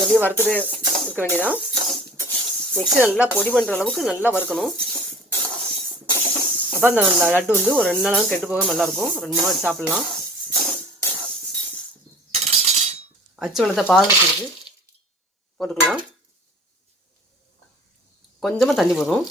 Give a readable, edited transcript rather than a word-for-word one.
அப்படியே வறுத்துட்டு இருக்க வேண்டியதான். மிக்ஸி நல்லா பொடி பண்ணுற அளவுக்கு நல்லா வறுக்கணும். அப்போ அந்த லட்டு வந்து ஒரு 2 நாளாக கெட்டு போக நல்லாயிருக்கும். 2-3 நாள் சாப்பிட்லாம். அச்சு வெள்ளத்தை பாதுகாத்துக்கு போட்டுக்கலாம். கொஞ்சமாக தண்ணி போதும்.